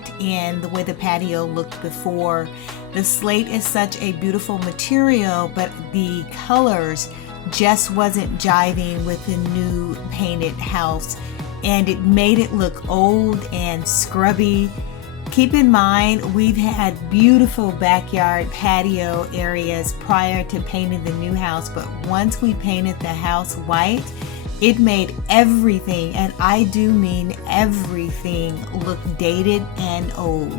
slate in the way the patio looked before. The slate is such a beautiful material, but the colors just wasn't jiving with the new painted house, and it made it look old and scrubby. Keep in mind, we've had beautiful backyard patio areas prior to painting the new house, but once we painted the house white, it made everything, and I do mean everything, look dated and old.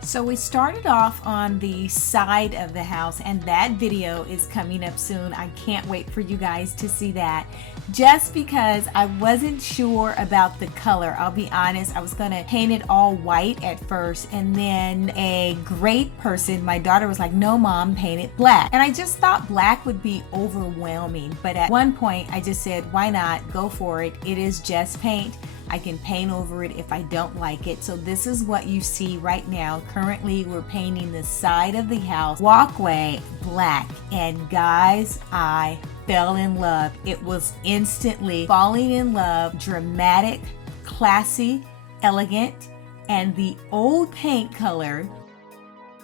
So we started off on the side of the house, and that video is coming up soon. I can't wait for you guys to see that. Just because I wasn't sure about the color. I'll be honest, I was gonna paint it all white at first, and then a great person, my daughter, was like, no mom, paint it black. And I just thought black would be overwhelming, but at one point I just said, why not, go for it. It is just paint. I can paint over it if I don't like it. So this is what you see right now. Currently we're painting the side of the house walkway black, and guys, I fell in love. It was instantly falling in love. Dramatic, classy, elegant, and the old paint color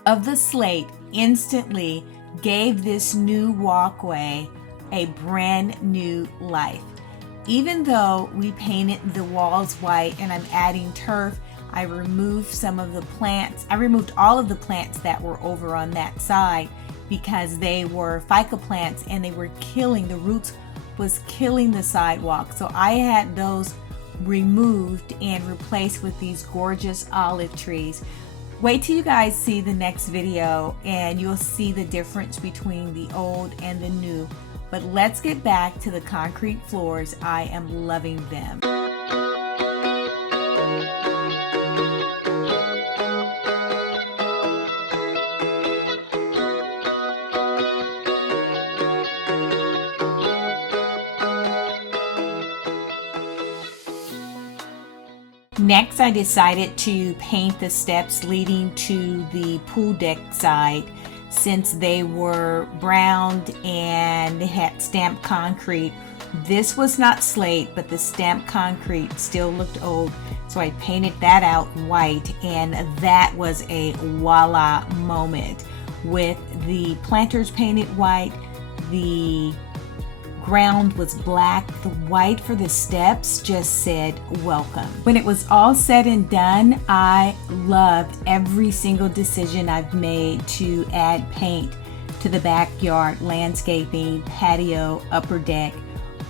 of the slate instantly gave this new walkway a brand new life. Even though we painted the walls white and I'm adding turf, I removed some of the plants. I removed all of the plants that were over on that side because they were ficus plants and they were killing, the roots was killing the sidewalk. So I had those removed and replaced with these gorgeous olive trees. Wait till you guys see the next video and you'll see the difference between the old and the new. But let's get back to the concrete floors. I am loving them. Next, I decided to paint the steps leading to the pool deck side. Since they were browned and they had stamped concrete, this was not slate, but the stamped concrete still looked old, so I painted that out white, and that was a voila moment. With the planters painted white, the ground was black, the white for the steps just said welcome. When it was all said and done, I loved every single decision I've made to add paint to the backyard, landscaping, patio, upper deck,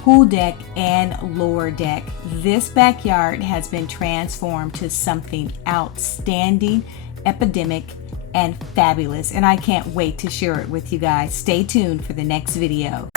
pool deck, and lower deck. This backyard has been transformed to something outstanding, epidemic, and fabulous, and I can't wait to share it with you guys. Stay tuned for the next video.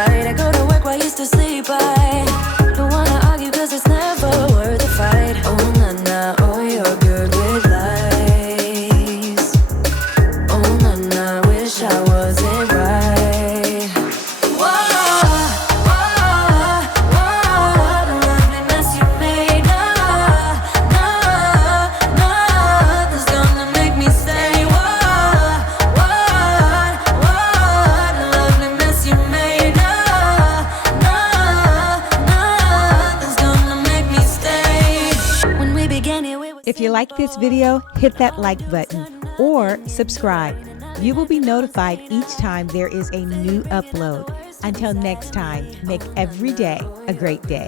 I go to work while I used to sleep. I don't wanna argue cause it's never worth a fight. Oh na na, oh you're good with lies. Oh na na, wish I wasn't right. Whoa, whoa, whoa, what a lovely mess you made. Nothing's gonna make me stay. What a lovely mess you made. If you like this video, hit that like button or subscribe. You will be notified each time there is a new upload. Until next time, make every day a great day.